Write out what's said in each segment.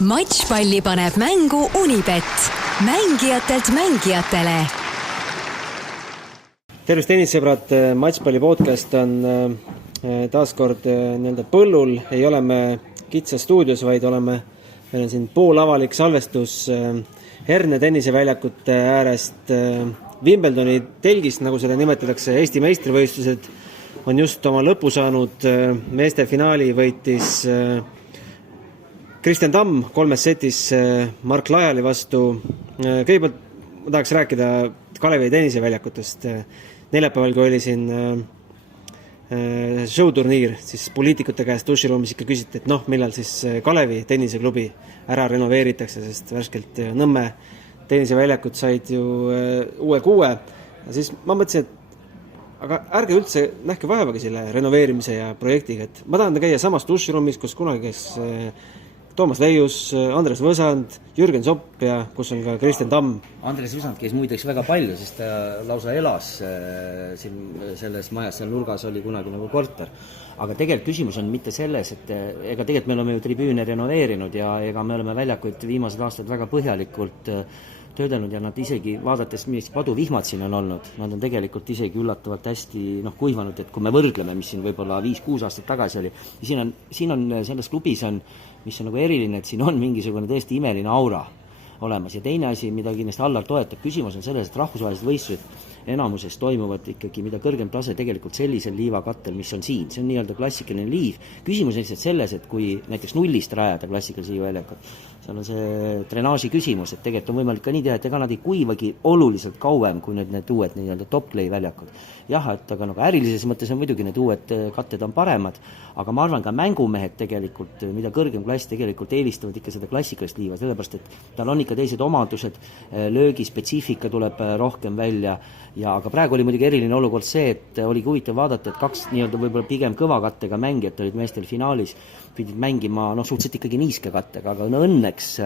Matšpalli paneb mängu Unibet. Mängijatelt mängijatele. Tervist tennisõbrad, Matšpalli podcast on taaskord nii-öelda põllul. Ei ole me kitsas stuudios, vaid meil on siin poolavalik salvestus Herne tenniseväljakute äärest Wimbledoni telgist, nagu seda nimetatakse. Eesti meistrivõistlused on just oma lõpu saanud. Meeste finaali võitis Kristjan Tamm 3 setis Mark Lajali vastu. Kõigepealt ma tahaks rääkida Kalevi tenniseväljakutest. Neljapäeval, kui oli siin showturniir, siis poliitikute käest duširuumis ikka küsiti, et millal siis Kalevi tenniseklubi ära renoveeritakse, sest värskelt Nõmme tenniseväljakud said ju uue kuue. Ja siis ma mõtlesin, et aga ärge üldse nähke vaevagi selle renoveerimise ja projektiga, et ma tahan käia samas duširuumis, kus kunagi käis Toomas Leius, Andres Võsand, Jürgen Sopp ja kus on ka Kristjan Tamm. Andres Võsand käis muideks väga palju, sest ta lausa elas siin selles majas, seal nurgas oli kunagi nagu korter. Aga tegelikult küsimus on mitte selles, et ega tegelikult me oleme ju tribüüne renoveerinud ja ega me oleme väljakuid viimased aastad väga põhjalikult töödanud ja nad isegi vaadates, millist paduvihmad siin on olnud, nad on tegelikult isegi üllatavalt hästi kuivanud, et kui me võrdleme, mis siin võib-olla 5-6 aastat tagasi oli, siin on selles klubis mis on nagu eriline, et siin on mingisugune tõesti imeline aura olemas. Ja teine asi, mida kindlasti Allar toetab, küsimus on selles, et rahvusvahelised võistlused enamuses toimuvad ikkagi mida kõrgem tase tegelikult sellisel liivakattel, mis on siin. See on nii-öelda klassikaline liiv. Küsimus on lihtsalt selles, et kui näiteks nullist rajada klassikalise liivaväljakut, seal on see drenaaži küsimus, et tegelikult on võimalik ka nii teha, et ega nad ei kuivagi oluliselt kauem kui need uued nii-öelda top-clay väljakud. Jah, et aga ärilises mõttes on muidugi need uued katted on paremad, aga ma arvan ka mängumehed tegelikult, mida kõrgem klass tegelikult eelistavad ikka seda klassikalist liiva, sellepärast et tal on ikka teised omadused, löögi spetsiifika tuleb rohkem välja ja aga praegu oli muidugi eriline olukord see, et oligi huvitav vaadata, et 2 nii-öelda võib-olla pigem kõvakattega mängijad olid meestel finaalis, pidid mängima suhteliselt ikkagi niiske kattega, aga õnneks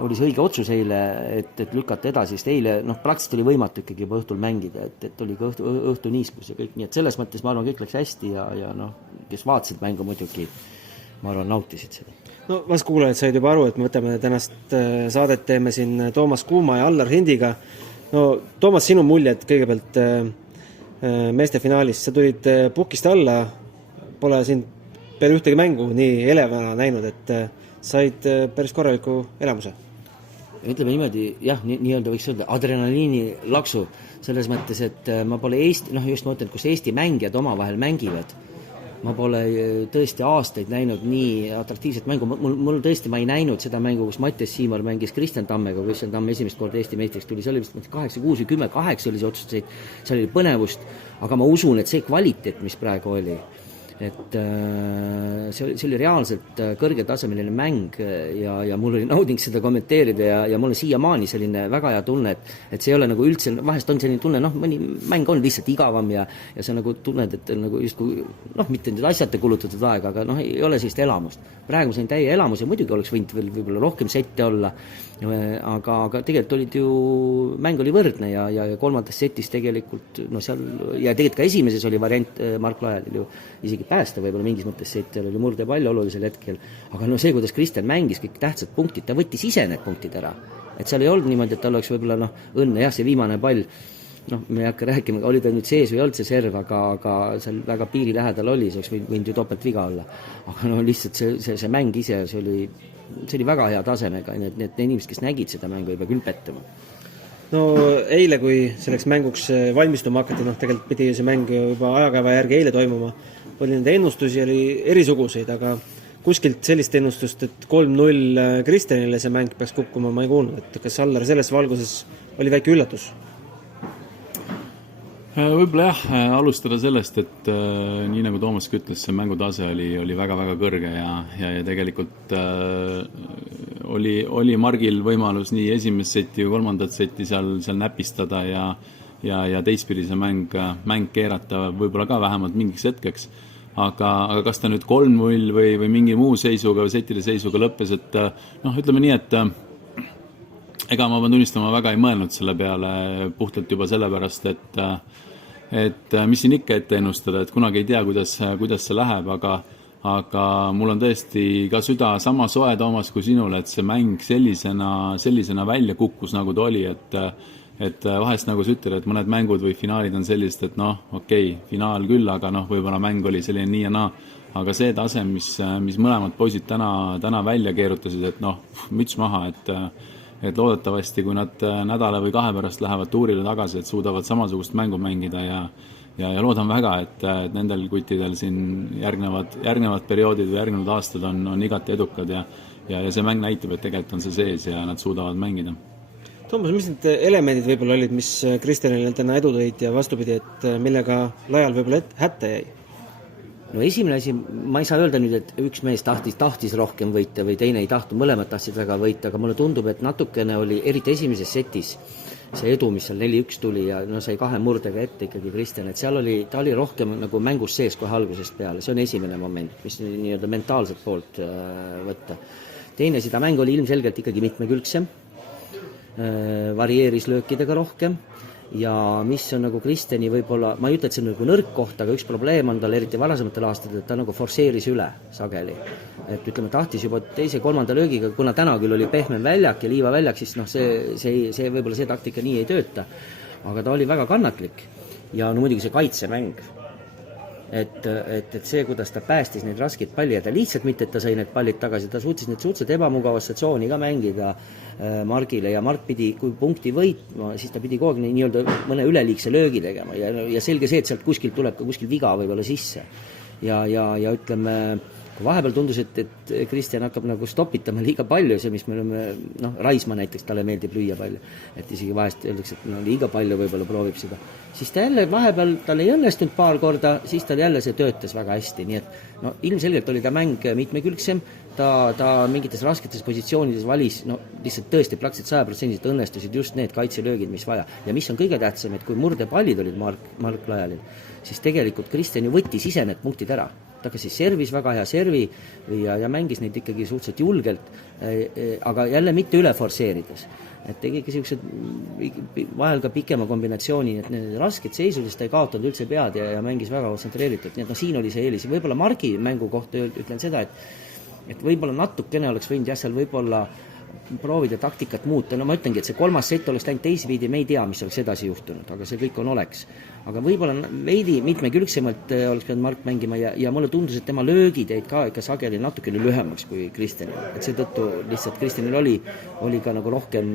oli see õige otsus eile, et lükata edasi, sest eile praktiliselt oli võimatu ikkagi juba õhtul mängida, et oli ka õhtu niiskus ja kõik, nii et selles mõttes ma arvan, kõik läks hästi ja kes vaatasid mängu muidugi, ma arvan, nautisid seda. Vas kuulajad said juba aru, et me võtame tänast saadet, teeme siin Toomas Kuuma ja Allar Hindiga. Toomas, sinu muljed kõigepealt meeste finaalis, sa tulid pukist alla, pole siin peale ühtegi mängu nii elevana näinud, et said päris korraliku elamuse. Ütleme niimoodi, jah, nii-öelda võiks öelda adrenaliini laksu, selles mõttes, et ma pole just mõtlen, kus Eesti mängijad omavahel mängivad. Ma pole tõesti aastaid näinud nii atraktiivset mängu. Mul tõesti, ma ei näinud seda mängu, kus Mattias Siimar mängis Kristjan Tammega, kui Kristjan Tamm esimest korda Eesti meistriks tuli. See oli vist 8-6 või 10-8 oli see otsustasid, see oli põnevust, aga ma usun, et see kvaliteet, mis praegu oli, et see oli reaalselt kõrgetasemeline mäng ja mul oli nauding seda kommenteerida ja mul on siiamaani selline väga hea tunne, et see ei ole nagu üldse, vahest on selline tunne, mõni mäng on lihtsalt igavam ja sa nagu tunned, et nagu justkui, mitte nüüd asjate kulutatud aega, aga ei ole sellist elamust. Praegu see on täie elamus ja muidugi oleks võinud veel võib-olla rohkem sette olla, aga tegelikult olid ju, mäng oli võrdne ja kolmandas setis tegelikult, seal, ja tegelikult ka esimeses oli variant Mark Lajalil ju isegi päästa võib-olla mingis mõttes seit, oli murdepall olulisel hetkel, aga see, kuidas Kristjan mängis kõik tähtsad punktid, ta võttis ise need punktid ära, et seal ei olnud niimoodi, et tal oleks võib-olla õnne, jah, see viimane pall, me ei hakka rääkima, oli ta nüüd sees või ei olnud see serv, aga seal väga piiri lähedal oli, see oleks võinud ju topelt viga olla, aga lihtsalt see mäng ise, see oli väga hea tasemega, need inimesed, kes nägid seda mängu, ei pea küll pettuma. Eile, kui selleks mänguks valmistuma hakati, tegelikult pidi see mäng juba ajakäeva järgi eile toimuma, oli nende ennustusi oli erisuguseid, aga kuskilt sellist ennustust, et 3-0 Kristjanile see mäng peaks kukkuma, ma ei kuulnud, et kas Allar selles valguses oli väike üllatus? Võib-olla jah, alustada sellest, et nii nagu Toomaski ütles, see mängutase oli väga-väga kõrge ja tegelikult oli Margil võimalus nii esimest seti või kolmandat seti seal näpistada ja teistpidi see mäng keerata võib-olla ka vähemalt mingiks hetkeks. Aga kas ta nüüd 3-0 või mingi muu seisuga või setile seisuga lõppes, et ütleme nii, et ega ma pean tunnistama, väga ei mõelnud selle peale puhtalt juba sellepärast, et mis siin ikka ette ennustada, et kunagi ei tea, kuidas see läheb, aga aga mul on tõesti ka süda sama soe, Toomas, kui sinul, et see mäng sellisena välja kukkus, nagu ta oli, et vahest nagu sa ütled, et mõned mängud või finaalid on sellised, et okei, finaal küll, aga võib-olla mäng oli selline nii ja naa, aga see tase, mis mõlemad poisid täna välja keerutasid, et müts maha, et loodetavasti, kui nad nädala või 2 pärast lähevad tuurile tagasi, et suudavad samasugust mängu mängida ja loodan väga, et nendel kuttidel siin järgnevad perioodid või järgnevad aastad on igati edukad ja see mäng näitab, et tegelikult on see sees ja nad suudavad mängida. Toomas, mis need elemendid võib-olla olid, mis Kristenile täna edu tõid ja vastupidi, et millega Lajal võib-olla hätta jäi? No esimene asi, ma ei saa öelda nüüd, et üks mees tahtis rohkem võita või teine ei tahtnud, mõlemad tahtsid väga võita, aga mulle tundub, et natukene oli, eriti esimeses setis, see edu, mis seal 4-1 tuli ja sai 2 murdega ette ikkagi Kristen, et ta oli rohkem nagu mängus sees kohe algusest peale, see on esimene moment, mis nii-öelda mentaalset poolt võtta. Teine, seda mäng oli ilmselgelt ikkagi mitmekülgsem, varieeris löökidega rohkem ja mis on nagu Kristeni võib-olla, ma ei ütle, et see on nagu nõrk koht, aga üks probleem on tal eriti varasematel aastatel, et ta nagu forsseeris üle sageli. Et ütleme, tahtis juba 2-3 löögiga, kuna täna küll oli pehmem väljak ja liiva väljak, siis see võib-olla see taktika nii ei tööta. Aga ta oli väga kannatlik ja muidugi see kaitsemäng. Et see, kuidas ta päästis neid raskeid palli ja ta lihtsalt mitte, et ta sai need pallid tagasi, ta suutis need suhteliselt ebamugavasse tsooni ka mängida Margile ja Mark pidi, kui punkti võitma, siis ta pidi kogu aeg nii-öelda mõne üleliigse löögi tegema ja selge see, et sealt kuskilt tuleb ka kuskil viga võib-olla sisse. Ja ütleme, vahepeal tundus, et Kristjan hakkab nagu stopitama liiga palju, see, mis me oleme, Raisma näiteks, talle meeldib lüüa palju, et isegi vahest öeldakse, et liiga palju võib-olla proovib seda. Siis ta jälle vahepeal, tal ei õnnestunud paar korda, siis tal jälle see töötas väga hästi, nii et ilmselgelt oli ta mäng mitmekülgsem, ta mingites rasketes positsioonides valis, lihtsalt tõesti praktiliselt 100% õnnestusid just need kaitselöögid, mis vaja. Ja mis on kõige tähtsam, et kui murdepallid olid Mark Lajalil, siis tegelikult Kristjan ju võttis ise need punktid ära. Ta ka siis servis väga hea servi ja mängis neid ikkagi suhteliselt julgelt, aga jälle mitte üle forseerides. Et tegi sellised vahel ka pikema kombinatsiooni, et need rasked seisudest ta ei kaotanud üldse pead ja mängis väga kontsentreeritud. Nii et siin oli see eelis. Võib-olla Margi mängu kohta ütlen seda, et võib-olla natukene oleks võinud seal võib-olla proovida taktikat muuta. Ma ütlengi, et see 3. set oleks läinud teisviidi, me ei tea, mis oleks edasi juhtunud, aga see kõik on oleks. Aga võib-olla veidi mitmekülgsemalt oleks pidanud Mark mängima ja mulle tundus, et tema löögid jäid ka ikka sageli natukene lühemaks kui Kristjanil. Et seetõttu lihtsalt Kristjanil oli ka nagu rohkem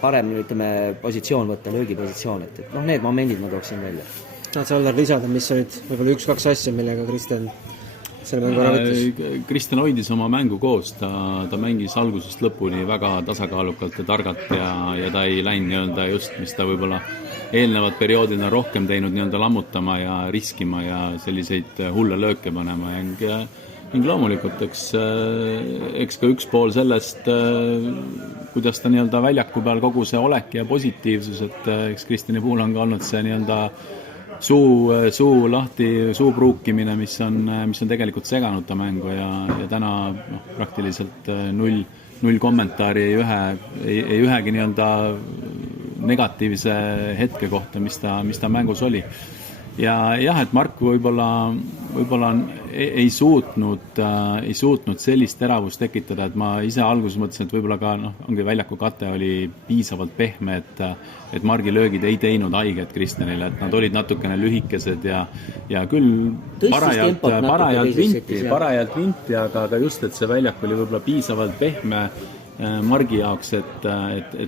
parem, ütleme, positsioon võtta, löögipositsioon, et need momendid ma tooksin välja. Saad sa Allar lisada, mis olid võib-olla 1-2 asja, millega Kristjan Kristjan hoidis oma mängu koos, ta mängis algusest lõpuni väga tasakaalukalt ja targalt ja ta ei läinud nii-öelda just, mis ta võib-olla eelnevad perioodid on rohkem teinud nii-öelda lammutama ja riskima ja selliseid hulle lööke panema ning loomulikult eks ka üks pool sellest, kuidas ta nii-öelda väljaku peal kogu see olek ja positiivsus, et eks Kristjani puhul on ka olnud see nii-öelda suu lahti, suu pruukimine, mis on tegelikult seganud ta mängu ja täna praktiliselt null kommentaari ei ühegi nii-öelda negatiivse hetke kohta, mis ta mängus oli. Ja jah, et Mark võib-olla ei suutnud sellist teravust tekitada, et ma ise alguses mõtlesin, et võib-olla ka ongi väljaku kate oli piisavalt pehme, et Margi löögid ei teinud haiget Kristjanile, et nad olid natukene lühikesed ja küll parajalt vinti, aga just, et see väljak oli võib-olla piisavalt pehme Margi jaoks, et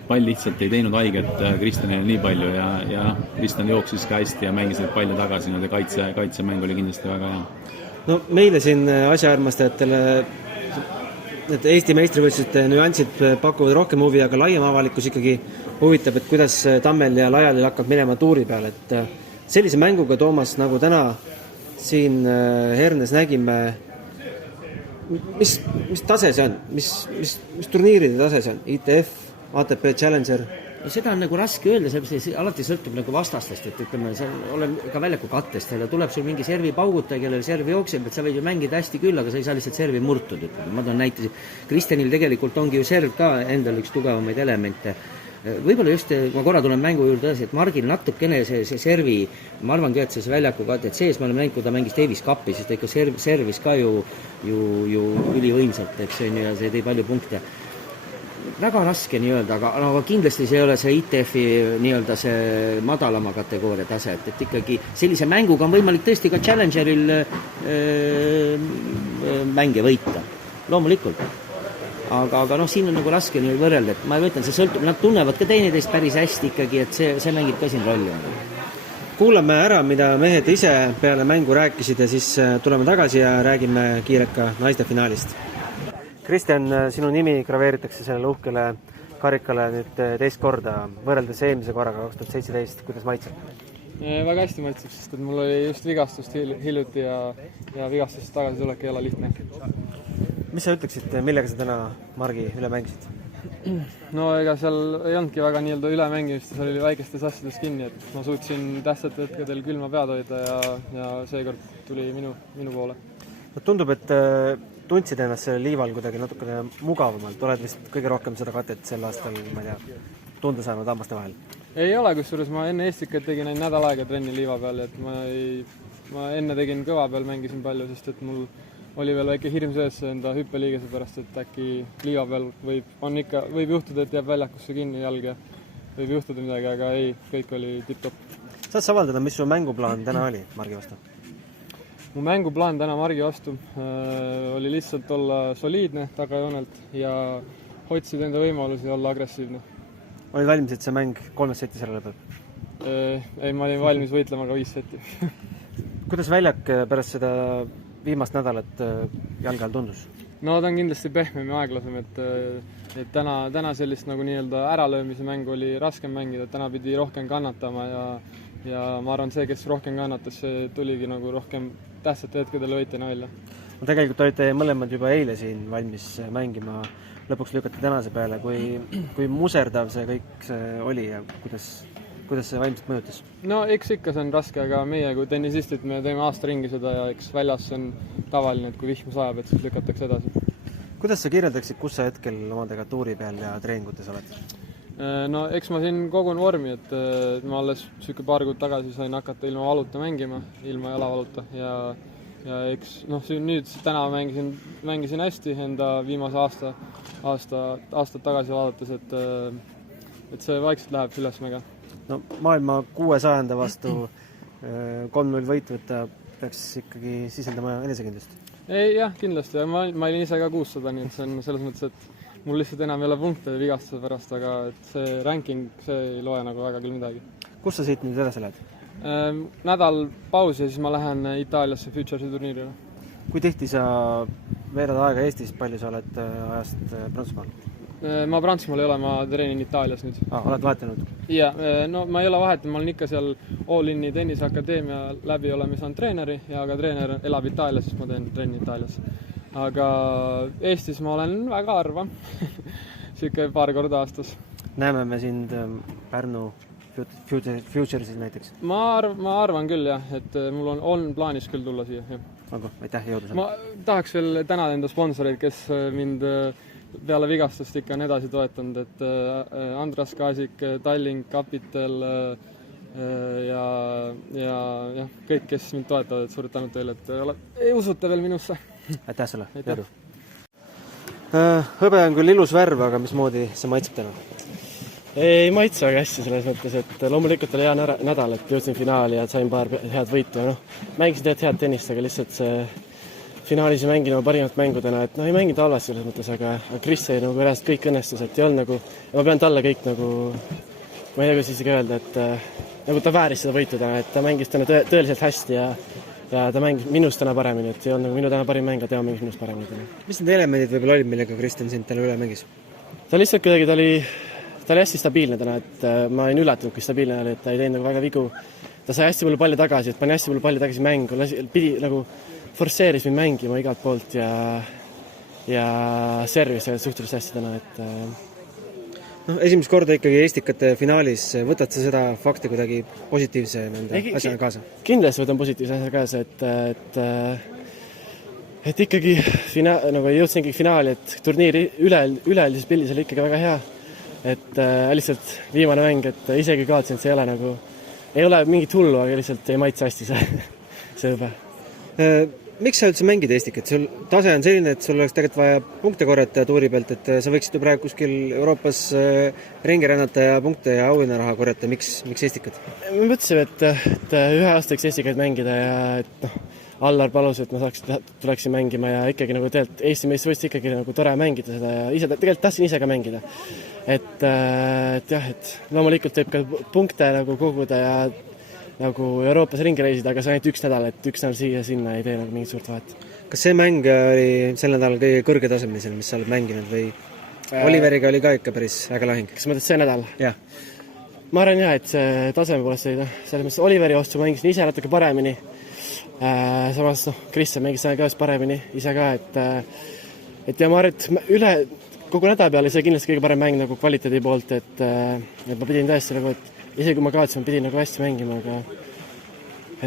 pall lihtsalt ei teinud haiget Kristjanile nii palju ja Kristjan jooksis ka hästi ja mängis neid palle tagasi, ja kaitsemäng oli kindlasti väga hea. Meile siin asjaarmastajatele need Eesti meistrivõistluste nüansid pakuvad rohkem huvi, aga laiem avalikkus ikkagi huvitab, et kuidas Tammel ja Lajalil hakkab minema tuuri peal, et sellise mänguga, Toomas, nagu täna siin Hernes nägime, mis tase see on? Mis turniiride tase see on? ITF, ATP Challenger? Seda on nagu raske öelda, see alati sõltub nagu vastastest, et ütleme, olen ka väljaku kattest, tuleb sul mingi servi paugutaja, kellel servi jookseb, et sa võid ju mängida hästi küll, aga sa ei saa lihtsalt servi murtud, ütleme. Ma toon näiteks, Kristjanil tegelikult ongi ju serv ka endal üks tugevamaid elemente, võib-olla just, ma korra tulen mängu juurde edasi, et Margil natukene see servi, ma arvan ka, et see väljaku katet sees, me oleme näinud, kui ta mängis Davis Cupi, siis ta ikka servis ka ju ülivõimsalt, eks on ju, ja see tõi palju punkte. Väga raske nii-öelda, aga kindlasti see ei ole see ITF-i nii-öelda see madalama kategooria tase, et ikkagi sellise mänguga on võimalik tõesti ka Challengeril mänge võita, loomulikult. Aga siin on nagu raske nii võrrelda, et ma ütlen, see sõltub, nad tunnevad ka teineteist päris hästi ikkagi, et see mängib ka siin rolli. Kuulame ära, mida mehed ise peale mängu rääkisid ja siis tuleme tagasi ja räägime kiirelt ka naiste finaalist. Kristjan, sinu nimi graveeritakse sellele uhkele karikale nüüd teist korda, võrreldes eelmise korraga 2017, kuidas maitseb? Väga hästi maitseb, sest et mul oli just vigastust hiljuti ja vigastust tagasi tulek ei ole lihtne. Mis sa ütleksid, millega sa täna Margi üle mängisid? No ega seal ei olnudki väga nii-öelda üle mängimist, seal oli väikestes asjades kinni, et ma suutsin tähtsate hetkedel külma pead hoida ja seekord tuli minu poole. Tundub, et tundsid ennast selle liival kuidagi natukene mugavamalt, oled vist kõige rohkem seda katet sel aastal, ma ei tea, tunda saanud hammaste vahel? Ei ole, kusjuures ma enne Eestikat tegin ainult nädal aega trenni liiva peal, et ma enne tegin kõva peal, mängisin palju, sest et mul oli veel väike hirm sees enda hüppeliigese pärast, et äkki liiva peal võib juhtuda, et jääb väljakusse kinni jalg ja võib juhtuda midagi, aga ei, kõik oli tipp-topp. Saad sa avaldada, mis su mänguplaan täna oli Margi vastu? Mu mänguplaan täna Margi vastu oli lihtsalt olla soliidne tagajoonelt ja hoidsid enda võimalusi olla agressiivne. Olid valmis, et see mäng 3 seti selle lõpeb? Ei, ma olin valmis võitlema ka 5 seti. Kuidas väljak pärast seda viimast nädalat jalge all tundus? No ta on kindlasti pehmem ja aeglasem, et täna sellist nagu nii-öelda äralöömise mängu oli raskem mängida, täna pidi rohkem kannatama ja ma arvan, see, kes rohkem kannatas, see tuligi nagu rohkem tähtsate hetkedel võitjana välja. No tegelikult olite mõlemad juba eile siin valmis mängima, lõpuks lükati tänase peale, kui muserdav see kõik oli ja kuidas see vaimselt mõjutas? No eks ikka see on raske, aga meie kui tennisistid, me teeme aasta ringi seda ja eks väljas on tavaline, et kui vihm sajab, et siis lükatakse edasi. Kuidas sa kirjeldaksid, kus sa hetkel omadega tuuri peal ja treeningutes oled? No eks ma siin kogun vormi, et ma alles paar kuud tagasi sain hakata ilma valuta mängima, ilma jalavaluta ja eks nüüd täna mängisin hästi enda viimase aastat tagasi vaadates, et see vaikselt läheb ülesmäge. No maailma 600 vastu 3-0 võit võtta peaks ikkagi sisendama enesekindlust? Ei, jah, kindlasti. Ma olin ise ka 600, nii et see on selles mõttes, et mul lihtsalt enam ei ole punkte vigastuse pärast, aga see ranking, see ei loe nagu väga küll midagi. Kus sa siit nüüd edasi lähed? Nädal pausi ja siis ma lähen Itaaliasse Futuresi turniirile. Kui tihti sa veedad aega Eestis, palju sa oled ajast Prantsusmaal? Ma Prantsusmaal ei ole, ma treenin Itaalias nüüd. Oled vahetanud? Ja, no ma ei ole vahetanud, ma olen ikka seal All-Inni tenniseakadeemia läbi oleme saanud treeneri ja ka treener elab Itaalias, siis ma teen trenni Itaalias. Aga Eestis ma olen väga harva, siuke paar korda aastas. Näeme me sind Pärnu Futuresis näiteks? Ma arvan küll jah, et mul on plaanis küll tulla siia. Aga, aitäh, jõudu. Ma tahaks veel tänada enda sponsoreid, kes mind peale vigastust ikka on edasi toetanud, et Andras Kaasik, Tallink, Capital ja kõik, kes mind toetavad, et suurt tänud teile, et ei usuta veel minusse. Aitäh sulle, jõudu. Hõbe on küll ilus värv, aga mismoodi see maitseb täna? Ei maitse väga hästi selles mõttes, et loomulikult oli hea nädal, et jõudsin finaali ja sain paar head võitu. Mängisin head tennist, aga lihtsalt see finaalis ei mänginud parimat mängu täna, et ei mänginud halvasti selles mõttes, aga Chris sai nagu järjest kõik õnnestus, et ei olnud nagu, ma pean talle kõik nagu, ma ei tea, kuidas isegi öelda, et nagu ta vääris seda võitu täna, et ta mängis täna tõeliselt hästi ja ta mängis minust täna paremini, et ei olnud nagu minu täna parim mäng, tema mängis minust paremini täna. Mis need elemendid võib-olla olid, millega Kristjan sind talle üle mängis? Ta lihtsalt kuidagi, ta oli hästi stabiilne täna, et ma olin üllatunud, kui stabiilne oli, et ta ei teinud nagu väga vigu. Ta sai hästi palju tagasi, et pani hästi palju tagasi mängu, pidi nagu forsseeris mind mängima igalt poolt ja servis suhteliselt hästi täna, et esimest korda ikkagi Eestikate finaalis, võtad sa seda fakti kuidagi positiivse asjana kaasa? Kindlasti võtan positiivse asjana kaasa, et ikkagi nagu jõudsin ikkagi finaali, et turniiri üleüldises pildis oli ikkagi väga hea. et lihtsalt viimane mäng, et isegi kaotsin, et see ei ole mingit hullu, aga lihtsalt ei maitse hästi see õbe. Miks sa üldse mängid Estikat? Sul tase on selline, et sul oleks tegelikult vaja punkte korjata tuuri pealt, et sa võiksid ju praegu kuskil Euroopas ringi rännata ja punkte ja auhinnaraha korjata. Miks Estikat? Me mõtlesime, et ühe aasta võiks Estikaid mängida ja et Allar palus, et ma tuleksin mängima ja ikkagi tegelikult Eesti meistrivõistlus ikkagi tore mängida seda ja ise tegelikult tahtsin ise ka mängida. Et jah, et loomulikult võib ka punkte koguda ja Euroopas ringi reisida, aga see on ainult üks nädal, et üks nädal siia-sinna ei tee mingit suurt vahet. Kas see mäng oli sel nädalal kõige kõrgetasemelisel, mis sa oled mänginud või Oliveriga oli ka ikka päris äge lahing? Kas mõtled see nädal? Jah. Ma arvan jah, et see taseme poolest oli selles mõttes Oliveri vastu mängisin ise natuke paremini. Samas Kristjan mängis ka paremini ise ka, et ja ma arvan, et kogu nädala peale see kindlasti kõige parem mäng kvaliteedi poolt, et ma pidin tõesti et isegi kui ma kaotsin, pidin hästi mängima, aga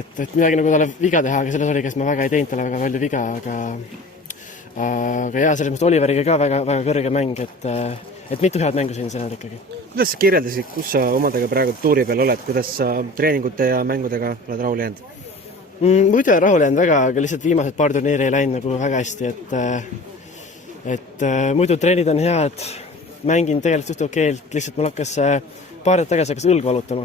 et midagi talle viga teha, aga selles oli, kes ma väga ei teinud talle väga palju viga, aga jah, selles mõttes Oliveriga ka väga, väga kõrge mäng, et mitu head mängu siin seal ikkagi. Kuidas sa kirjeldasid, kus sa omadega praegu tuuri peal oled, kuidas sa treeningute ja mängudega oled rahul jäänud? Muidu olen rahul jäänud väga, aga lihtsalt viimased paar turniiri ei läinud väga hästi, et muidu treenid on head, mängin tegelikult just okeilt, lihtsalt mul hakkas paar tagasi õlg valutama.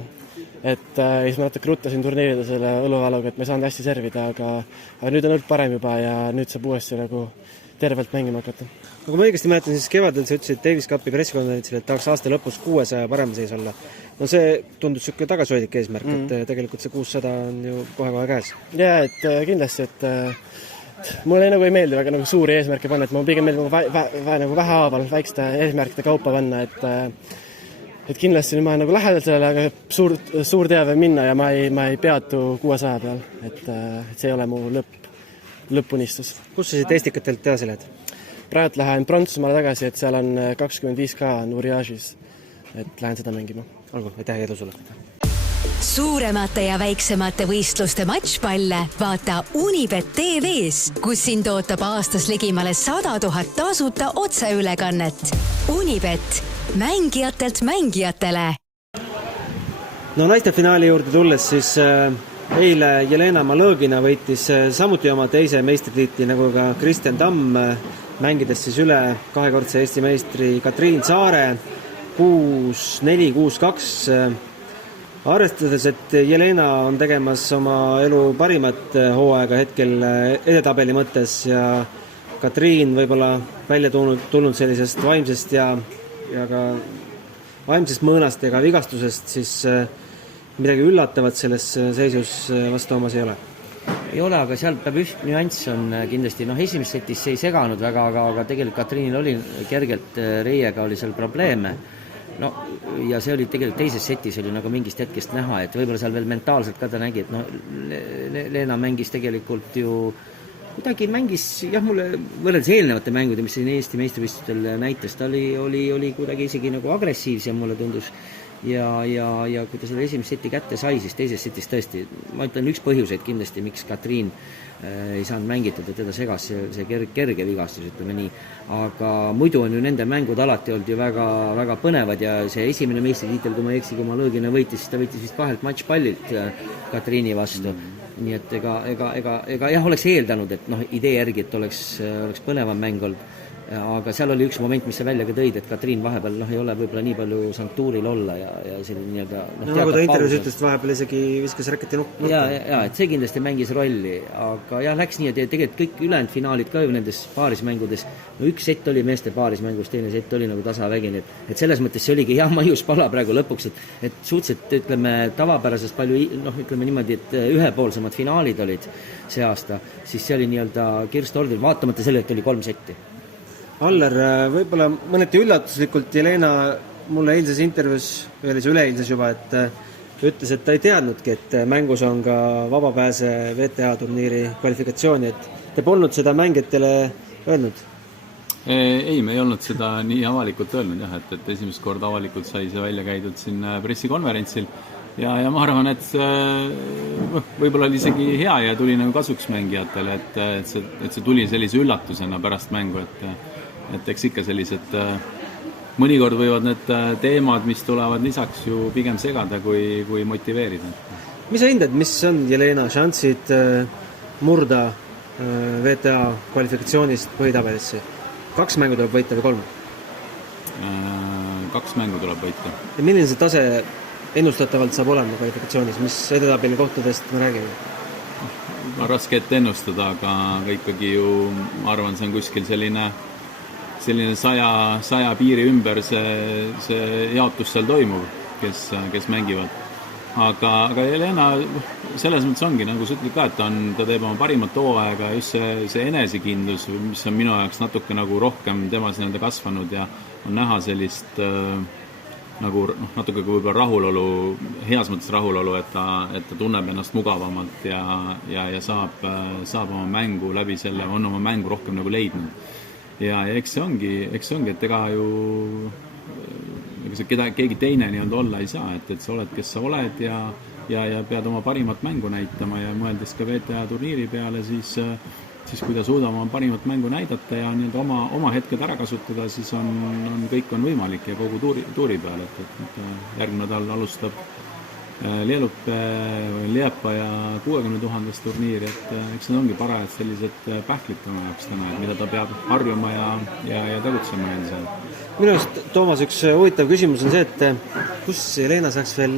Et siis ma natuke ruttasin turniirida selle õluvaluga, et ma ei saanud hästi servida, aga nüüd on õlg parem juba ja nüüd saab uuesti tervelt mängima hakata. Kui ma õigesti mäletan, siis kevadel sa ütlesid Davis Cupi pressikonverentsil, et tahaks aasta lõpus 600 parem seis olla. No see tundus selline tagasihoidlik eesmärk, et tegelikult see 600 on ju kohe käes. Jaa, et kindlasti, et mulle ei meeldi väga suuri eesmärke panna, et ma pigem meeldib vähehaaval väikeste eesmärkide kaupa panna, et kindlasti ma olen lähedal sellele, aga suur teave minna ja ma ei peatu 600 peal, et see ei ole mu lõppunistus. Kus sa siit Estikatelt edasi lähed? Praegu lähen Prantsusmaale tagasi, et seal on 25K Uriage'is, et lähen seda mängima. Olgu, aitäh ja edu sulle! Suuremate ja väiksemate võistluste matšpalle vaata Unibet TV-s, kus sind ootab aastas ligimale 100 000 tasuta otseülekannet. Unibet, mängijatelt mängijatele. No naiste finaali juurde tulles, siis eile Jelena Malõgina võitis samuti oma teise meistritiitli nagu ka Kristjan Tamm, mängides siis üle kahekordse Eesti meistri Katriin Saare 6-4, 6-2. Arvestades, et Jelena on tegemas oma elu parimat hooaega hetkel edetabeli mõttes ja Katriin võib-olla välja tulnud sellisest vaimsest ja ka vaimsest mõõnast ja ka vigastusest, siis midagi üllatavat selles seisus vastu omas ei ole. Ei ole, aga seal peab üks nüanss on kindlasti, esimeses setis see ei seganud väga, aga tegelikult Katriinil oli kergelt reiega oli seal probleeme. Ja see oli tegelikult teises setis oli mingist hetkest näha, et võib-olla seal veel mentaalselt ka ta nägi, et Leena mängis tegelikult ju kuidagi mulle võrreldes eelnevate mängude, mis siin Eesti meistrivõistlustel näitas, ta oli kuidagi isegi agressiivsem, mulle tundus. Ja kui ta selle esimest seti kätte sai, siis teises setis tõesti, ma ütlen üks põhjuseid kindlasti, miks Katriin ei saanud mängitud, et teda segas see kerge vigastus, ütleme nii. Aga muidu on ju nende mängud alati olnud ju väga, väga põnevad ja see esimene meistritiitel, kui ma ei eksi, kui Malõgina võitis, siis ta võitis vist 2 matšpallilt Katriini vastu. Nii et ega jah, oleks eeldanud, et idee järgi, et oleks põnevam mäng olnud. Aga seal oli üks moment, mis sa välja ka tõid, et Katriin vahepeal ei ole võib-olla nii palju saanud tuuril olla ja selline nii-öelda nagu ta intervjuus ütles, et vahepeal isegi viskas räketi nurka. Ja, et see kindlasti mängis rolli, aga jah, läks nii, et tegelikult kõik ülejäänud finaalid ka ju nendes paarismängudes, üks sett oli meeste paarismängus, teine sett oli tasavägine, et selles mõttes see oligi hea maius pala praegu lõpuks, et suhteliselt, ütleme, tavapärasest palju, ütleme niimoodi, et ühepoolsemad finaalid olid see aasta, siis see oli nii-öelda kirstordil, vaatamata selle, et oli 3 setti. Aller, võib-olla mõneti üllatuslikult Jelena mulle eilses intervjuus, või oli see üleeilses juba, et ütles, et ta ei teadnudki, et mängus on ka vabapääse VTA turniiri kvalifikatsiooni, et te polnud seda mängijatele öelnud? Ei, me ei olnud seda nii avalikult öelnud jah, et esimest korda avalikult sai see välja käidud siin pressikonverentsil ja ma arvan, et võib-olla oli isegi hea ja tuli kasuks mängijatele, et see tuli sellise üllatusena pärast mängu, et eks ikka sellised mõnikord võivad need teemad, mis tulevad lisaks ju pigem segada kui motiveerida. Mis sa hindad, mis on Jelena šansid murda VTA kvalifikatsioonist põhitabelisse? 2 mängu tuleb võita või 3? 2 mängu tuleb võita. Ja milline see tase ennustatavalt saab olema kvalifikatsioonis? Mis edetabeli kohtadest me räägime? Raske ette ennustada, aga ikkagi ju ma arvan, see on kuskil selline 100 piiri ümber see jaotus seal toimub, kes mängivad. Aga Jelena selles mõttes ongi, nagu sa ütled ka, et ta teeb oma parimat hooaega, just see enesekindlus, mis on minu jaoks natuke nagu rohkem temas nii-öelda kasvanud ja on näha sellist nagu natuke võib-olla rahulolu, heas mõttes rahulolu, et ta tunneb ennast mugavamalt ja saab oma mängu läbi selle, on oma mängu rohkem nagu leidnud. Ja eks see ongi, et ega sa keegi teine nii-öelda olla ei saa, et sa oled, kes sa oled ja pead oma parimat mängu näitama ja mõeldes ka VTA turniiri peale, siis kui ta suudab oma parimat mängu näidata ja nii-öelda oma hetked ära kasutada, siis kõik on võimalik ja kogu tuuri peale, et järgmine nädal alustab Liepa ja 60 000 turniiri, et eks need ongi parajad sellised pähklid tema jaoks täna, mida ta peab harjuma ja tegutsema seal. Minu arust, Toomas, üks huvitav küsimus on see, et kus Jelena saaks veel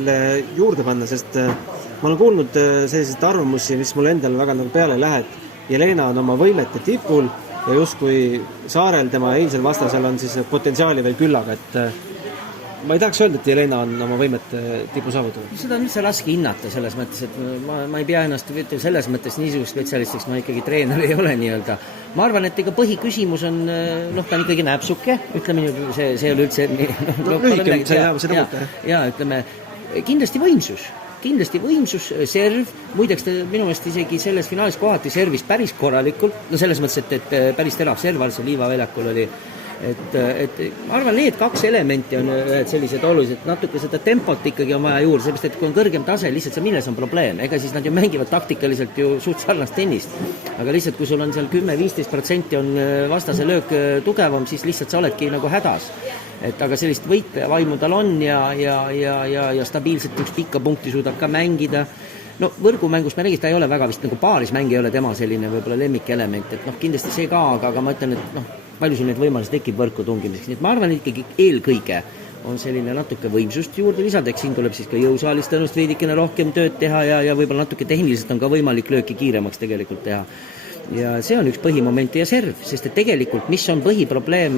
juurde panna, sest ma olen kuulnud selliseid arvamusi, mis mulle endale väga nagu peale ei lähe, et Jelena on oma võimete tipul ja justkui Saarel tema eilsel vastasel on siis potentsiaali veel küllaga, et ma ei tahaks öelda, et Jelena on oma võimet tipu saavutanud. Seda on üldse raske hinnata selles mõttes, et ma ei pea ennast selles mõttes niisugust spetsialistiks, ma ikkagi treener ei ole nii-öelda. Ma arvan, et ega põhiküsimus on, ta on ikkagi näpsuke, ütleme, see ei ole üldse... lühike, sa ei tea seda muuta. Ja, ütleme, kindlasti võimsus, serv, muideks ta minu meelest isegi selles finaalis kohati servis päris korralikult, no selles mõttes, et päris terav serv all see Liiva väljakul oli. Et ma arvan, need 2 elementi on sellised olulised, natuke seda tempot ikkagi on vaja juurde, sellepärast, et kui on kõrgem tase, lihtsalt see milles on probleem, ega siis nad ju mängivad taktikaliselt ju suht sarnast tennist, aga lihtsalt kui sul on seal 10-15% on vastase löök tugevam, siis lihtsalt sa oledki nagu hädas. Et aga sellist võitlevaimu tal on ja stabiilselt üks pikka punkti suudab ka mängida. No võrgumängus me räägime, ta ei ole väga vist nagu paarismäng ei ole tema selline võib-olla lemmikelement, et kindlasti see ka, aga ma ütlen, et palju sul neid võimalusi tekib võrku tungimiseks, nii et ma arvan, et ikkagi eelkõige on selline natuke võimsust juurde lisada, eks siin tuleb siis ka jõusaalist tõenust veidikene rohkem tööd teha ja võib-olla natuke tehniliselt on ka võimalik lööki kiiremaks tegelikult teha. Ja see on üks põhimoment ja serv, sest et tegelikult mis on põhiprobleem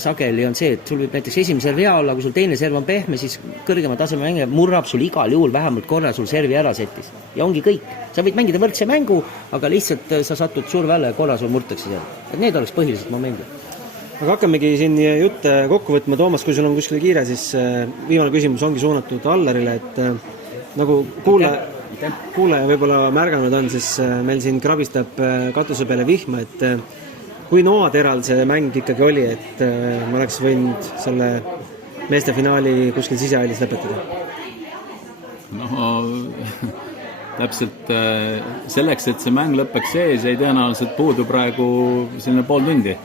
sageli on see, et sul võib näiteks esimene serv hea olla, kui sul teine serv on pehme, siis kõrgema taseme mängija murrab sul igal juhul vähemalt korra sul servi ära setis. Ja ongi kõik. Sa võid mängida võrdse mängu, aga lihtsalt sa satud surve alla ja korra sul murtakse seal. Et need oleks põhilised momendid. Aga hakkemegi siin jutte kokku võtma. Toomas, kui sul on kuskile kiire, siis viimane küsimus ongi suunatud Allarile, et nagu kuulaja võib-olla märganud on, siis meil siin krabistab katuse peale vihma, et kui noateral see mäng ikkagi oli, et ma oleks võinud selle meeste finaali kuskil siseailis lõpetada? No täpselt selleks, et see mäng lõpeks sees, ei tõenäoliselt puudu praegu selline pool tundi.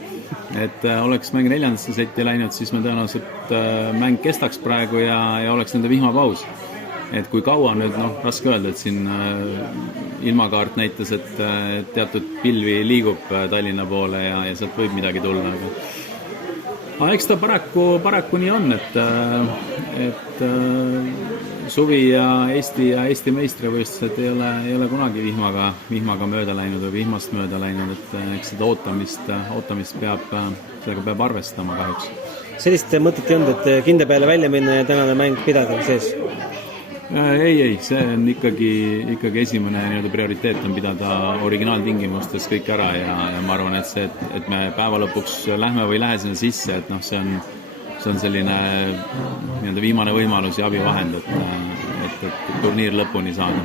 Et oleks mäng 4. setti läinud, siis me tõenäoliselt mäng kestaks praegu ja oleks nende vihmapaus. Et kui kaua nüüd, raske öelda, et siin ilmakaart näitas, et teatud pilvi liigub Tallinna poole ja sealt võib midagi tulla. Aga eks ta paraku nii on, et suvi ja Eesti meistrivõistlused ei ole kunagi vihmaga mööda läinud või vihmast mööda läinud, et eks seda ootamist peab arvestama kahjuks. Sellist mõtet ei olnud, et kinde peale välja minna ja tänane mäng pidada sees? Ei, see on ikkagi esimene nii-öelda prioriteet on pidada originaaltingimustes kõik ära ja ma arvan, et see, et me päeva lõpuks lähme või lähe sinna sisse, et see on selline nii-öelda viimane võimalus ja abivahend, et turniir lõpuni saada.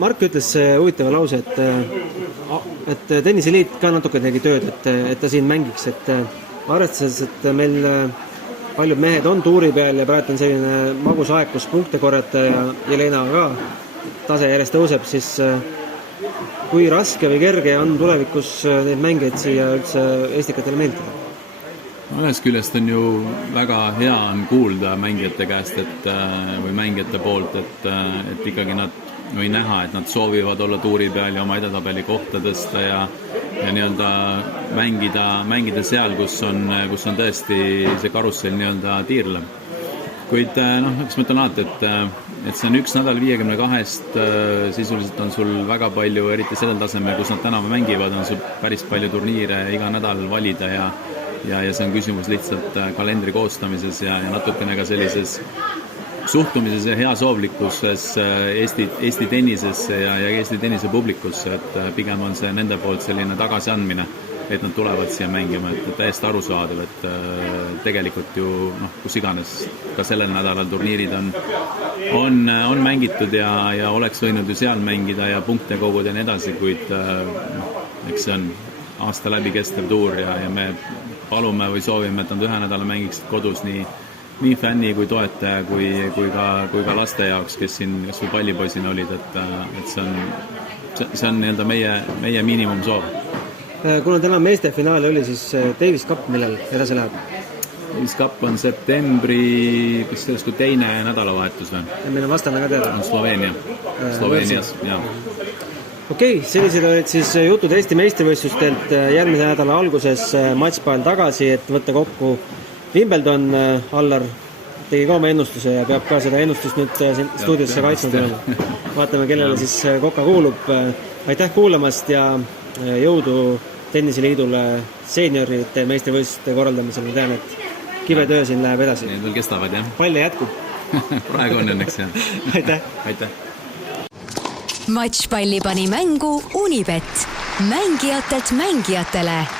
Mark ütles huvitava lause, et tenniseliit ka natuke tegi tööd, et ta siin mängiks, et arvestades, et meil paljud mehed on tuuri peal ja praegu on selline magus aeg, kus punkte korjata ja Jelena ka tase järjest tõuseb, siis kui raske või kerge on tulevikus neid mängeid siia üldse Estikatele meeltada? Ühest küljest on ju väga hea on kuulda mängijate käest, või mängijate poolt, et ikkagi nad või näha, et nad soovivad olla tuuri peal ja oma edetabeli kohta tõsta ja nii-öelda mängida seal, kus on tõesti see karussell nii-öelda tiirlev. Kuid eks ma ütlen alati, et see on üks nädal 52-st, sisuliselt on sul väga palju, eriti sellel tasemel, kus nad täna mängivad, on sul päris palju turniire iga nädal valida ja see on küsimus lihtsalt kalendri koostamises ja natukene ka sellises suhtumises ja heasoovlikkuses Eesti tennisesse ja Eesti tennise publikusse, et pigem on see nende poolt selline tagasiandmine, et nad tulevad siia mängima, et täiesti arusaadav, et tegelikult ju kus iganes ka sellel nädalal turniirid on mängitud ja oleks võinud ju seal mängida ja punkte koguda ja nii edasi, kuid eks see on aasta läbi kestev tuur ja me palume või soovime, et nad ühe nädala mängiksid kodus nii fänni kui toetaja kui ka laste jaoks, kes siin kas või pallipoisina olid, et see on nii-öelda meie miinimumsoov. Kuna täna meeste finaali oli, siis Davis Cup millal edasi läheb? Davis Cup on septembri, kas sellest kui teine nädalavahetus või? Ja meil on vastane ka teada? Sloveenias, jah. Okei, sellised olid siis jutud Eesti meistrivõistlustelt. Järgmise nädala alguses matšpall tagasi, et võtta kokku Wimbledon. Allar tegi ka oma ennustuse ja peab ka seda ennustust nüüd stuudiosse kaitsnud olema. Vaatame, kellele siis Koka kuulub. Aitäh kuulamast ja jõudu Tenniseliidule seeniorite meistrivõistluste korraldamisel. Ma tean, et kivetöö siin läheb edasi. Need veel kestavad, jah? Palle jätkub. Praegu on õnneks, jah. Aitäh! Matšpalli pani mängu Unibet, mängijatelt mängijatele.